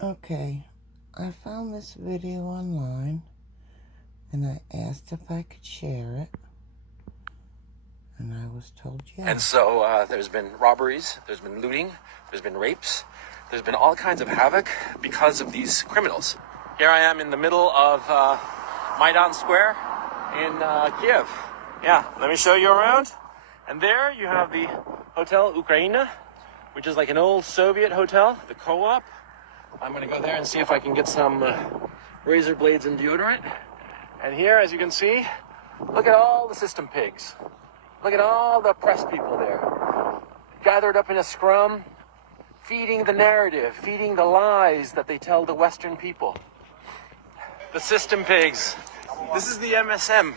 Okay, I found this video online and I asked if I could share it, and I was told yes. And so there's been robberies, there's been looting, there's been rapes, there's been all kinds of havoc because of these criminals. Here I am in the middle of Maidan Square in Kiev. Yeah, let me show you around. And there you have the Hotel Ukraina, which is like an old Soviet hotel, the co-op. I'm gonna go there and see if I can get some razor blades and deodorant. And here, as you can see, look at all the system pigs. Look at all the press people there, gathered up in a scrum, feeding the narrative, feeding the lies that they tell the Western people. The system pigs. This is the MSM,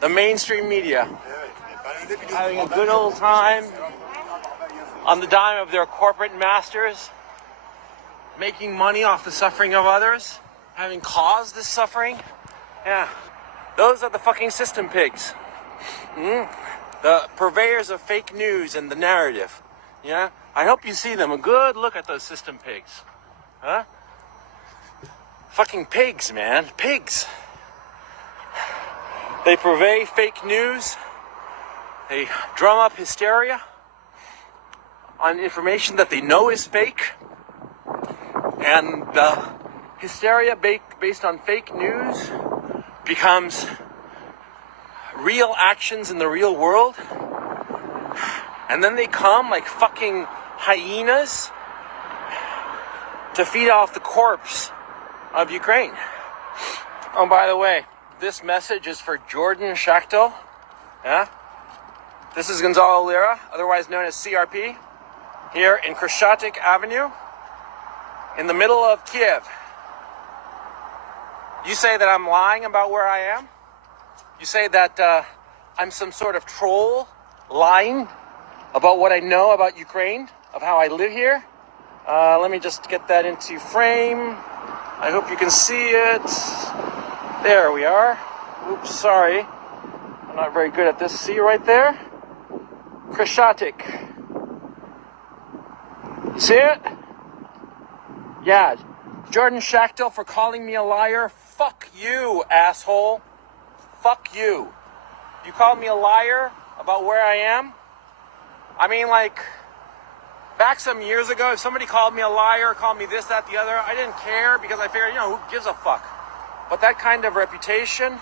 the mainstream media, having a good old time on the dime of their corporate masters, making money off the suffering of others, having caused this suffering. Yeah, those are the fucking system pigs. The purveyors of fake news and the narrative. Yeah, I hope you see them. A good look at those system pigs. Huh? Fucking pigs, man. Pigs. They purvey fake news. They drum up hysteria on information that they know is fake. And the hysteria based on fake news becomes real actions in the real world. And then they come like fucking hyenas to feed off the corpse of Ukraine. Oh, by the way, this message is for Jordan Schachtel. Yeah? This is Gonzalo Lira, otherwise known as CRP, here in Krashatik Avenue, in the middle of Kiev. You say that I'm lying about where I am? You say that I'm some sort of troll lying about what I know about Ukraine, of how I live here? Let me just get that into frame. I hope you can see it. There we are. Oops, sorry. I'm not very good at this. See right there? Krashatik. You see it? Yeah. Jordan Schachtel for calling me a liar. Fuck you, asshole. Fuck you. You called me a liar about where I am? I mean, like, back some years ago, if somebody called me a liar, called me this, that, the other, I didn't care because I figured, who gives a fuck? But that kind of reputation,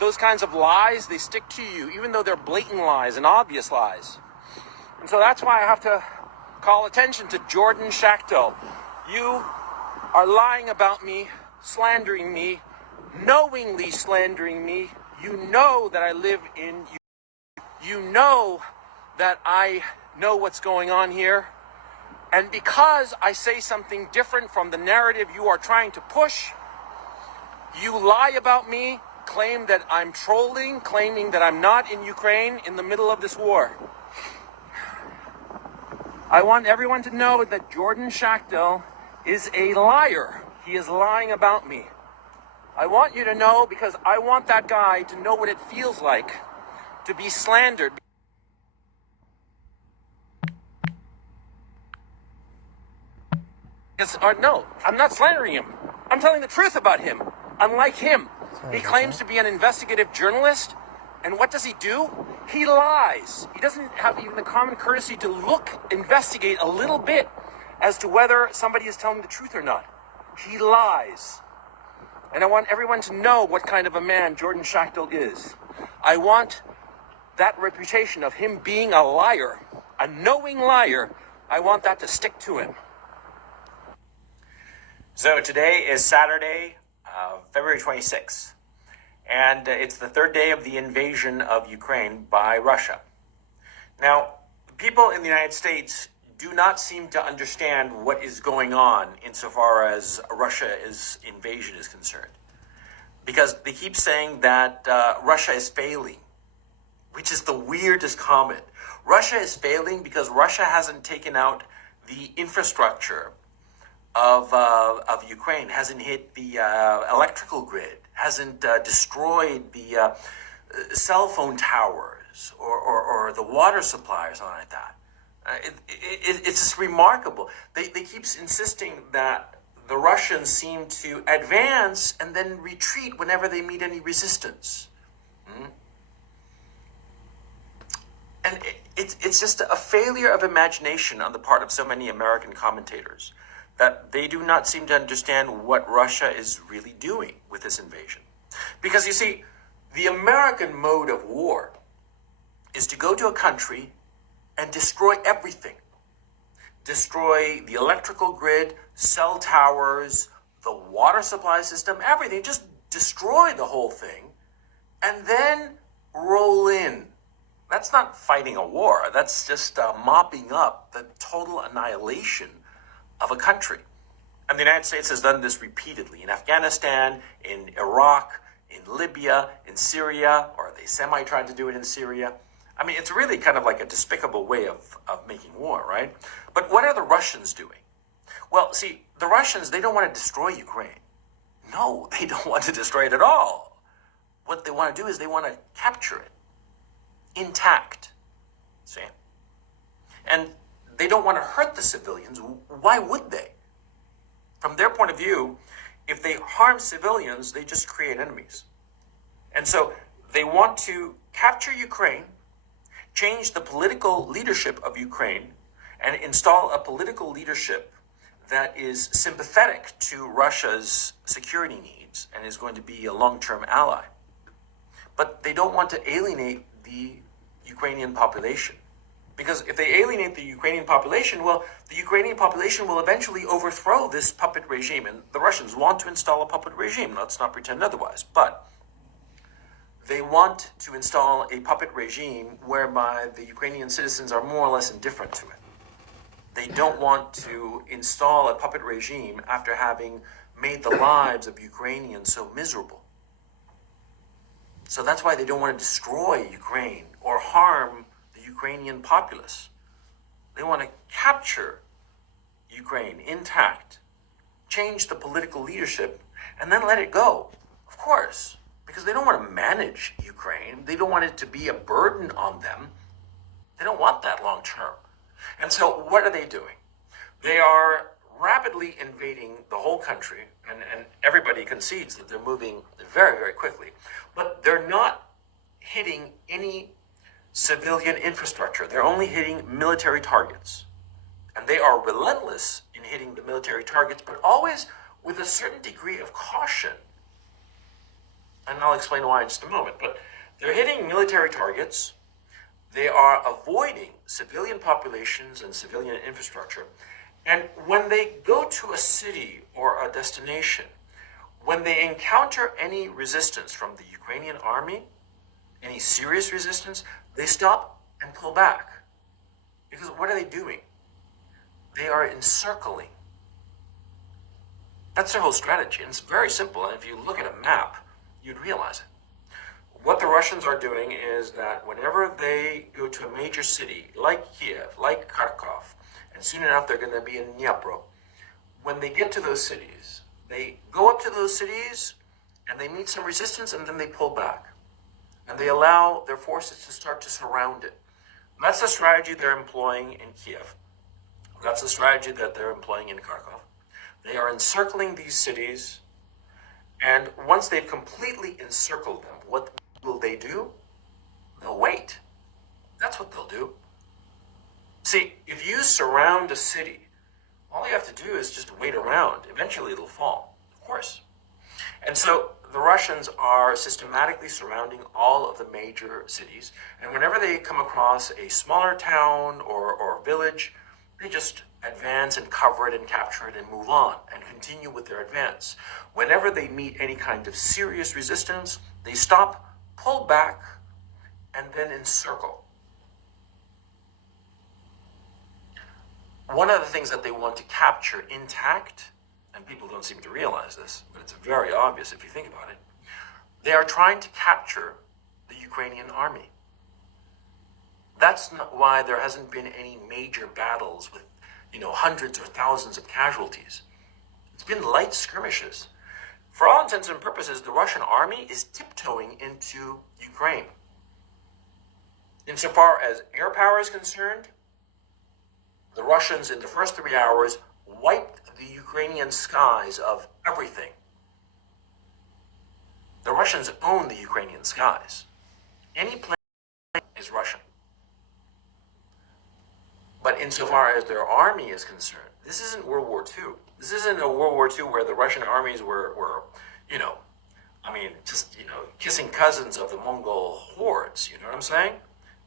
those kinds of lies, they stick to you, even though they're blatant lies and obvious lies. And so that's why I have to call attention to Jordan Schachtel. You are lying about me, slandering me, knowingly slandering me. You know that I live in you know that I know what's going on here. And because I say something different from the narrative you are trying to push, you lie about me, claim that I'm trolling, claiming that I'm not in Ukraine in the middle of this war. I want everyone to know that Jordan Schachtel is a liar. He is lying about me. I want you to know because I want that guy to know what it feels like to be slandered. No, I'm not slandering him. I'm telling the truth about him. Unlike him, he claims to be an investigative journalist. And what does he do? He lies. He doesn't have even the common courtesy to investigate a little bit as to whether somebody is telling the truth or not. He lies. And I want everyone to know what kind of a man Jordan Schachtel is. I want that reputation of him being a liar, a knowing liar, I want that to stick to him. So today is Saturday, February 26th, and it's the third day of the invasion of Ukraine by Russia. Now, people in the United States do not seem to understand what is going on insofar as Russia's invasion is concerned, because they keep saying that Russia is failing, which is the weirdest comment. Russia is failing because Russia hasn't taken out the infrastructure of Ukraine, hasn't hit the electrical grid, hasn't destroyed the cell phone towers or the water supply or something like that. It's just remarkable. They keep insisting that the Russians seem to advance and then retreat whenever they meet any resistance. And it's just a failure of imagination on the part of so many American commentators that they do not seem to understand what Russia is really doing with this invasion. Because you see, the American mode of war is to go to a country and destroy everything. Destroy the electrical grid, cell towers, the water supply system, everything. Just destroy the whole thing and then roll in. That's not fighting a war. That's just mopping up the total annihilation of a country. And the United States has done this repeatedly in Afghanistan, in Iraq, in Libya, in Syria, or they semi-tried to do it in Syria. I mean, it's really kind of like a despicable way of making war, right? But what are the Russians doing? Well, see, the Russians, they don't want to destroy Ukraine. No, they don't want to destroy it at all. What they want to do is they want to capture it intact, see? And they don't want to hurt the civilians. Why would they? From their point of view, if they harm civilians, they just create enemies. And so they want to capture Ukraine, change the political leadership of Ukraine, and install a political leadership that is sympathetic to Russia's security needs and is going to be a long-term ally. But they don't want to alienate the Ukrainian population. Because if they alienate the Ukrainian population, well, the Ukrainian population will eventually overthrow this puppet regime. And the Russians want to install a puppet regime. Let's not pretend otherwise. But they want to install a puppet regime whereby the Ukrainian citizens are more or less indifferent to it. They don't want to install a puppet regime after having made the lives of Ukrainians so miserable. So that's why they don't want to destroy Ukraine or harm the Ukrainian populace. They want to capture Ukraine intact, change the political leadership, and then let it go. Of course, because they don't want to manage Ukraine. They don't want it to be a burden on them. They don't want that long term. And so what are they doing? They are rapidly invading the whole country, and everybody concedes that they're moving very, very quickly. But they're not hitting any civilian infrastructure. They're only hitting military targets. And they are relentless in hitting the military targets, but always with a certain degree of caution. And I'll explain why in just a moment. But they're hitting military targets. They are avoiding civilian populations and civilian infrastructure. And when they go to a city or a destination, when they encounter any resistance from the Ukrainian army, any serious resistance, they stop and pull back. Because what are they doing? They are encircling. That's their whole strategy. And it's very simple. And if you look at a map, you'd realize it. What the Russians are doing is that whenever they go to a major city, like Kiev, like Kharkov, and soon enough they're going to be in Dnipro, when they get to those cities, they go up to those cities and they meet some resistance and then they pull back. And they allow their forces to start to surround it. That's the strategy they're employing in Kiev. That's the strategy that they're employing in Kharkov. They are encircling these cities, and once they've completely encircled them, what will they do? They'll wait. That's what they'll do. See, if you surround a city, all you have to do is just wait around. Eventually it'll fall, of course. And so the Russians are systematically surrounding all of the major cities. And whenever they come across a smaller town or village, they just advance and cover it and capture it and move on and continue with their advance. Whenever they meet any kind of serious resistance, they stop, pull back, and then encircle. One of the things that they want to capture intact, and people don't seem to realize this, but it's very obvious if you think about it, they are trying to capture the Ukrainian army. That's not why there hasn't been any major battles with, hundreds or thousands of casualties. It's been light skirmishes. For all intents and purposes, the Russian army is tiptoeing into Ukraine. Insofar as air power is concerned, the Russians in the first 3 hours wiped the Ukrainian skies of everything. The Russians own the Ukrainian skies. Any plane is Russian. But insofar as their army is concerned, this isn't World War II. This isn't a World War II where the Russian armies were kissing cousins of the Mongol hordes, you know what I'm saying?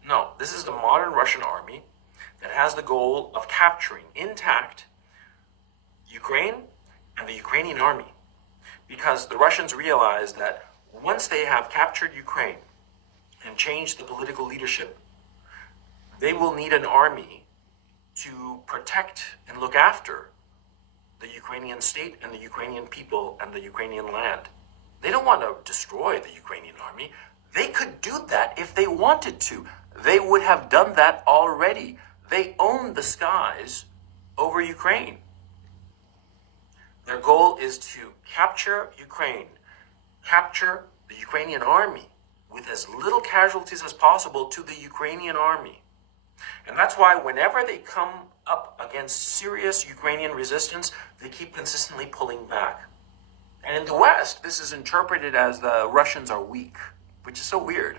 No, this is the modern Russian army that has the goal of capturing intact Ukraine and the Ukrainian army. Because the Russians realize that once they have captured Ukraine and changed the political leadership, they will need an army to protect and look after the Ukrainian state and the Ukrainian people and the Ukrainian land. They don't want to destroy the Ukrainian army. They could do that if they wanted to. They would have done that already. They own the skies over Ukraine. Their goal is to capture Ukraine, capture the Ukrainian army with as little casualties as possible to the Ukrainian army. And that's why whenever they come up against serious Ukrainian resistance, they keep consistently pulling back. And in the West, this is interpreted as the Russians are weak, which is so weird.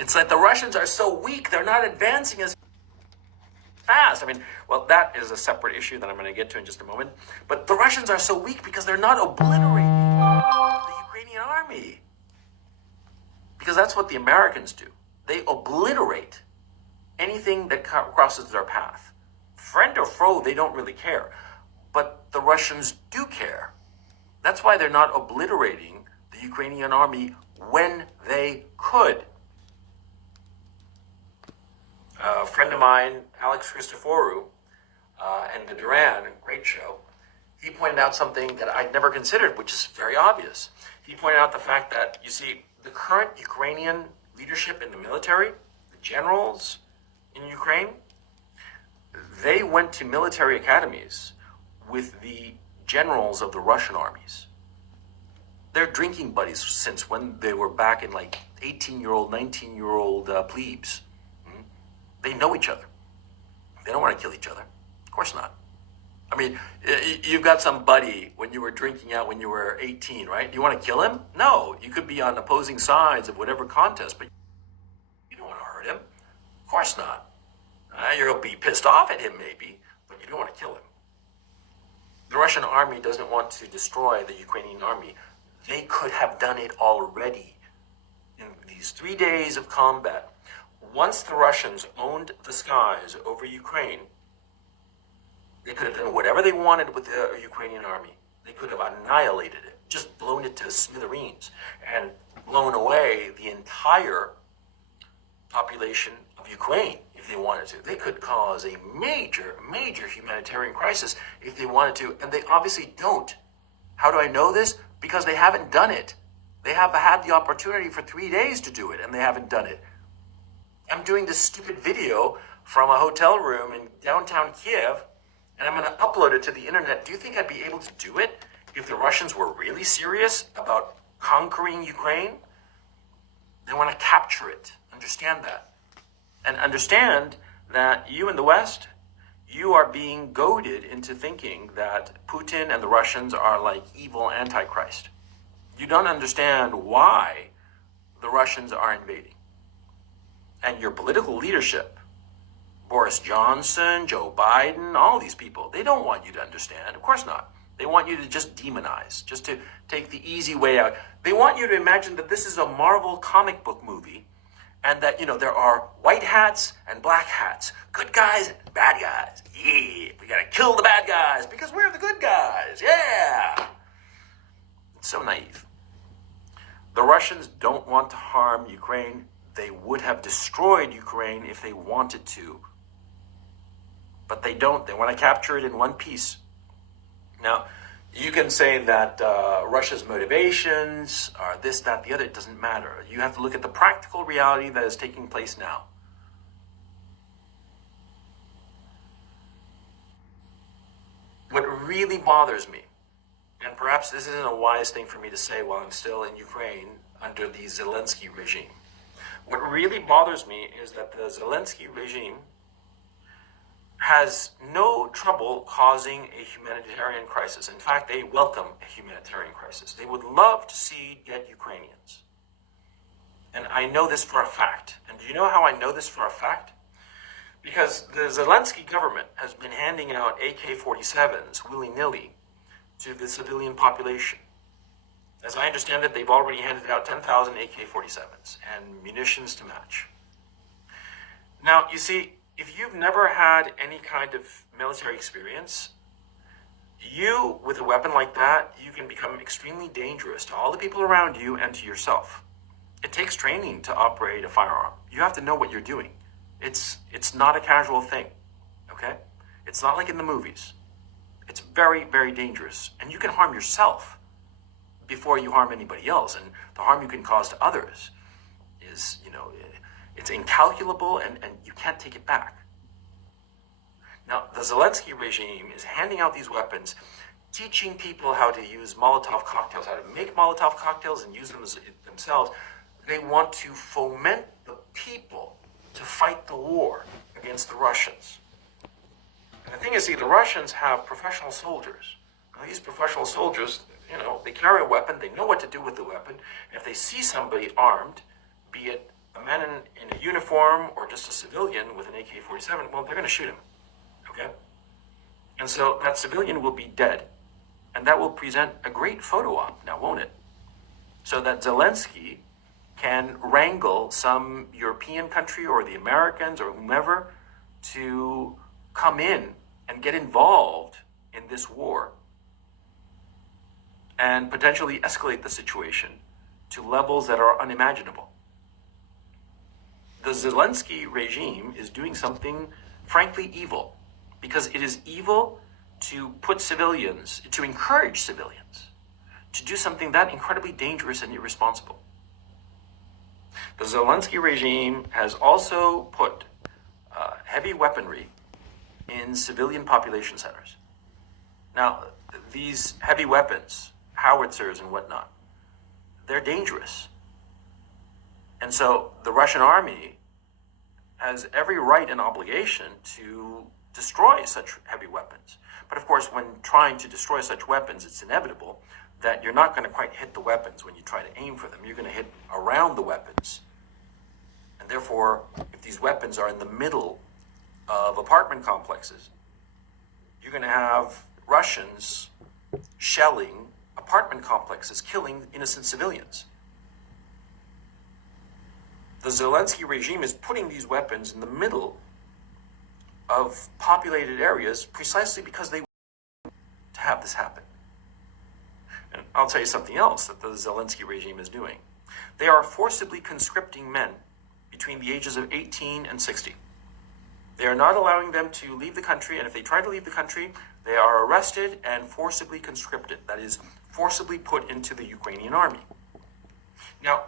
It's like the Russians are so weak, they're not advancing as fast. That is a separate issue that I'm going to get to in just a moment. But the Russians are so weak because they're not obliterating the Ukrainian army. Because that's what the Americans do. They obliterate anything that crosses their path. Friend or foe, they don't really care. But the Russians do care. That's why they're not obliterating the Ukrainian army when they could. A friend of mine, Alex Christoforou, and the Duran, a great show, he pointed out something that I'd never considered, which is very obvious. He pointed out the fact that, you see, the current Ukrainian leadership in the military, the generals in Ukraine, they went to military academies with the generals of the Russian armies. They're drinking buddies since when they were back in 18-year-old, 19-year-old plebes. They know each other. They don't want to kill each other. Of course not. You've got some buddy when you were drinking out when you were 18, right? You want to kill him? No. You could be on opposing sides of whatever contest, but you don't want to hurt him. Of course not. You'll be pissed off at him maybe, but you don't want to kill him. The Russian army doesn't want to destroy the Ukrainian army. They could have done it already in these 3 days of combat. Once the Russians owned the skies over Ukraine, they could have done whatever they wanted with the Ukrainian army. They could have annihilated it, just blown it to smithereens, and blown away the entire population of Ukraine if they wanted to. They could cause a major, major humanitarian crisis if they wanted to, and they obviously don't. How do I know this? Because they haven't done it. They have had the opportunity for 3 days to do it, and they haven't done it. I'm doing this stupid video from a hotel room in downtown Kiev, and I'm going to upload it to the internet. Do you think I'd be able to do it if the Russians were really serious about conquering Ukraine? They want to capture it. Understand that. And understand that you in the West, you are being goaded into thinking that Putin and the Russians are like evil Antichrist. You don't understand why the Russians are invading. And your political leadership, Boris Johnson, Joe Biden, all these people, they don't want you to understand. Of course not. They want you to just demonize, just to take the easy way out. They want you to imagine that this is a Marvel comic book movie and that, there are white hats and black hats, good guys and bad guys. Yeah, we gotta kill the bad guys because we're the good guys. Yeah. It's so naive. The Russians don't want to harm Ukraine. They would have destroyed Ukraine if they wanted to. But they don't. They want to capture it in one piece. Now, you can say that Russia's motivations are this, that, the other. It doesn't matter. You have to look at the practical reality that is taking place now. What really bothers me, and perhaps this isn't a wise thing for me to say while I'm still in Ukraine under the Zelensky regime, what really bothers me is that the Zelensky regime has no trouble causing a humanitarian crisis. In fact, they welcome a humanitarian crisis. They would love to see dead Ukrainians. And I know this for a fact. And do you know how I know this for a fact? Because the Zelensky government has been handing out AK-47s willy-nilly to the civilian population. As I understand it, they've already handed out 10,000 AK-47s and munitions to match. Now, you see, if you've never had any kind of military experience, you, with a weapon like that, you can become extremely dangerous to all the people around you and to yourself. It takes training to operate a firearm. You have to know what you're doing. It's not a casual thing, okay? It's not like in the movies. It's very, very dangerous. And you can harm yourself before you harm anybody else. And the harm you can cause to others is, it's incalculable and you can't take it back. Now, the Zelensky regime is handing out these weapons, teaching people how to use Molotov cocktails, how to make Molotov cocktails and use them themselves. They want to foment the people to fight the war against the Russians. And the thing is, see, the Russians have professional soldiers. Now, these professional soldiers, they carry a weapon, they know what to do with the weapon. And if they see somebody armed, be it a man in a uniform or just a civilian with an AK-47, well, they're going to shoot him, okay? And so that civilian will be dead. And that will present a great photo op, now won't it? So that Zelensky can wrangle some European country or the Americans or whomever to come in and get involved in this war and potentially escalate the situation to levels that are unimaginable. The Zelensky regime is doing something frankly evil, because it is evil to encourage civilians to do something that incredibly dangerous and irresponsible. The Zelensky regime has also put heavy weaponry in civilian population centers. Now, these heavy weapons, howitzers and whatnot, they're dangerous. And so the Russian army has every right and obligation to destroy such heavy weapons. But of course, when trying to destroy such weapons, it's inevitable that you're not going to quite hit the weapons when you try to aim for them. You're going to hit around the weapons. And therefore, if these weapons are in the middle of apartment complexes, you're going to have Russians shelling apartment complexes, killing innocent civilians. The Zelensky regime is putting these weapons in the middle of populated areas precisely because they want to have this happen. And I'll tell you something else that the Zelensky regime is doing. They are forcibly conscripting men between the ages of 18 and 60. They are not allowing them to leave the country, and if they try to leave the country, they are arrested and forcibly conscripted. That is, forcibly put into the Ukrainian army. Now,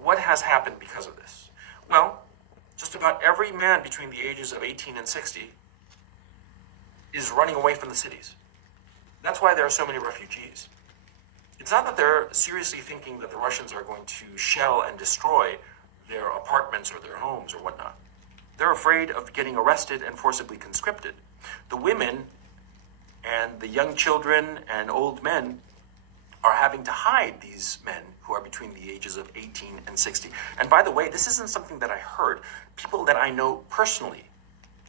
what has happened because of this? Well, just about every man between the ages of 18 and 60 is running away from the cities. That's why there are so many refugees. It's not that they're seriously thinking that the Russians are going to shell and destroy their apartments or their homes or whatnot. They're afraid of getting arrested and forcibly conscripted. The women and the young children and old men are having to hide these men who are between the ages of 18 and 60. And by the way, this isn't something that I heard. People that I know personally,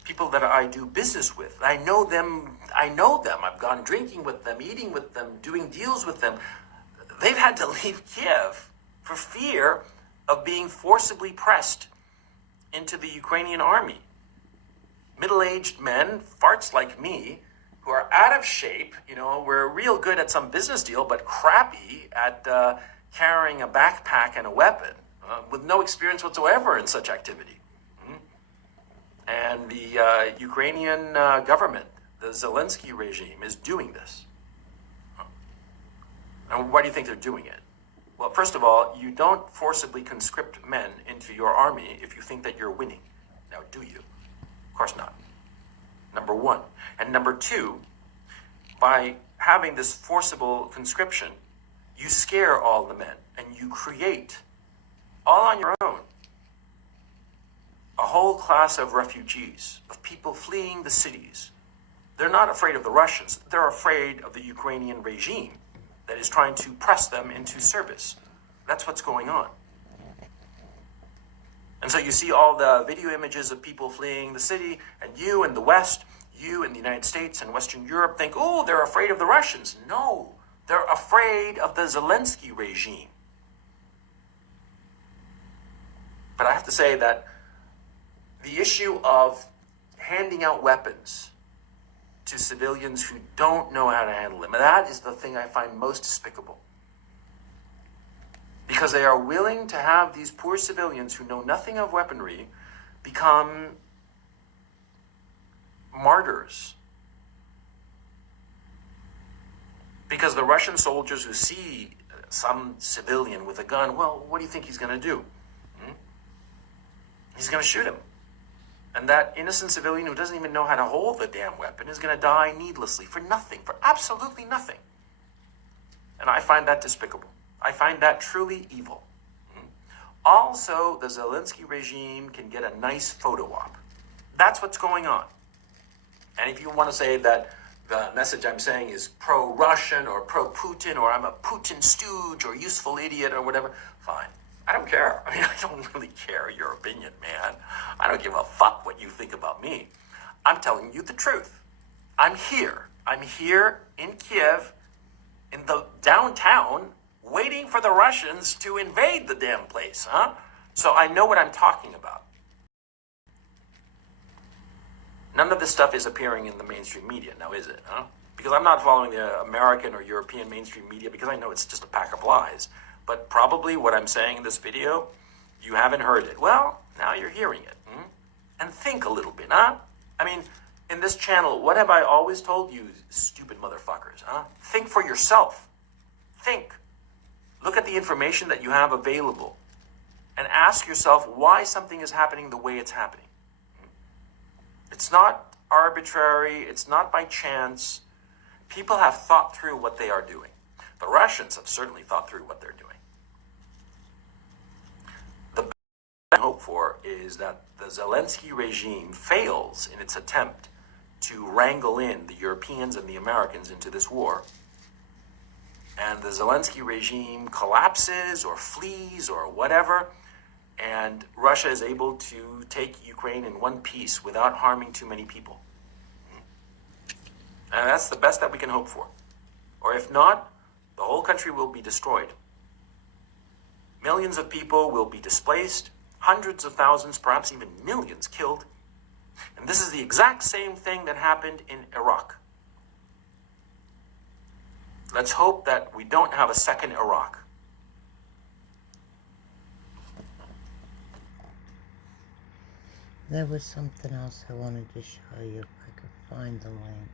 people that I do business with, I know them. I've gone drinking with them, eating with them, doing deals with them. They've had to leave Kiev for fear of being forcibly pressed into the Ukrainian army. Middle-aged men, farts like me, who are out of shape, we're real good at some business deal, but crappy at carrying a backpack and a weapon, with no experience whatsoever in such activity. And the Ukrainian government, the Zelensky regime, is doing this. And why do you think they're doing it? Well, first of all, you don't forcibly conscript men into your army if you think that you're winning. Now, do you? Of course not. Number one. And number two, by having this forcible conscription, you scare all the men and you create, all on your own, a whole class of refugees, of people fleeing the cities. They're not afraid of the Russians. They're afraid of the Ukrainian regime that is trying to press them into service. That's what's going on. And so you see all the video images of people fleeing the city, and you in the West, you in the United States and Western Europe think, oh, they're afraid of the Russians. No, they're afraid of the Zelensky regime. But I have to say that the issue of handing out weapons to civilians who don't know how to handle them, that is the thing I find most despicable. Because they are willing to have these poor civilians who know nothing of weaponry become martyrs. Because the Russian soldiers who see some civilian with a gun, well, what do you think he's going to do? He's going to shoot him. And that innocent civilian who doesn't even know how to hold the damn weapon is going to die needlessly for nothing, for absolutely nothing. And I find that despicable. I find that truly evil. Also, the Zelensky regime can get a nice photo op. That's what's going on. And if you want to say that the message I'm saying is pro-Russian or pro-Putin or I'm a Putin stooge or useful idiot or whatever, fine. I don't care. I mean, I don't really care your opinion, man. I don't give a fuck what you think about me. I'm telling you the truth. I'm here. I'm here in Kiev, in the downtown, waiting for the Russians to invade the damn place, huh? So I know what I'm talking about. None of this stuff is appearing in the mainstream media now, is it, huh? Because I'm not following the American or European mainstream media because I know it's just a pack of lies. But probably what I'm saying in this video, you haven't heard it. Well, now you're hearing it. And think a little bit, huh? I mean, in this channel, what have I always told you, stupid motherfuckers, huh? Think for yourself. Think. Look at the information that you have available and ask yourself why something is happening the way it's happening. It's not arbitrary. It's not by chance. People have thought through what they are doing. The Russians have certainly thought through what they're doing. The best I hope for is that the Zelensky regime fails in its attempt to wrangle in the Europeans and the Americans into this war. And the Zelensky regime collapses or flees or whatever, and Russia is able to take Ukraine in one piece without harming too many people. And that's the best that we can hope for. Or if not, the whole country will be destroyed. Millions of people will be displaced, hundreds of thousands, perhaps even millions killed. And this is the exact same thing that happened in Iraq. Let's hope that we don't have a second Iraq. There was something else I wanted to show you if I could find the link.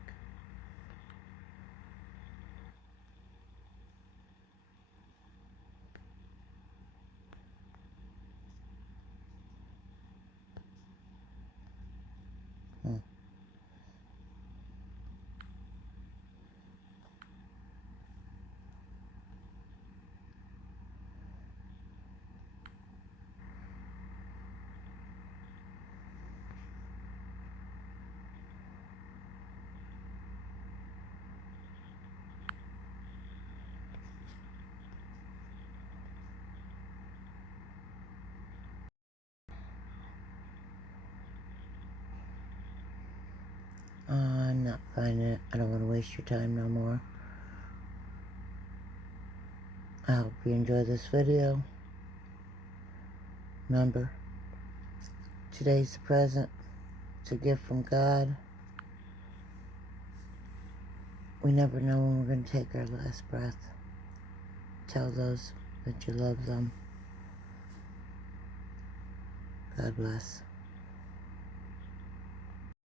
I'm not finding it. I don't want to waste your time no more. I hope you enjoyed this video. Remember, today's the present. It's a gift from God. We never know when we're going to take our last breath. Tell those that you love them. God bless.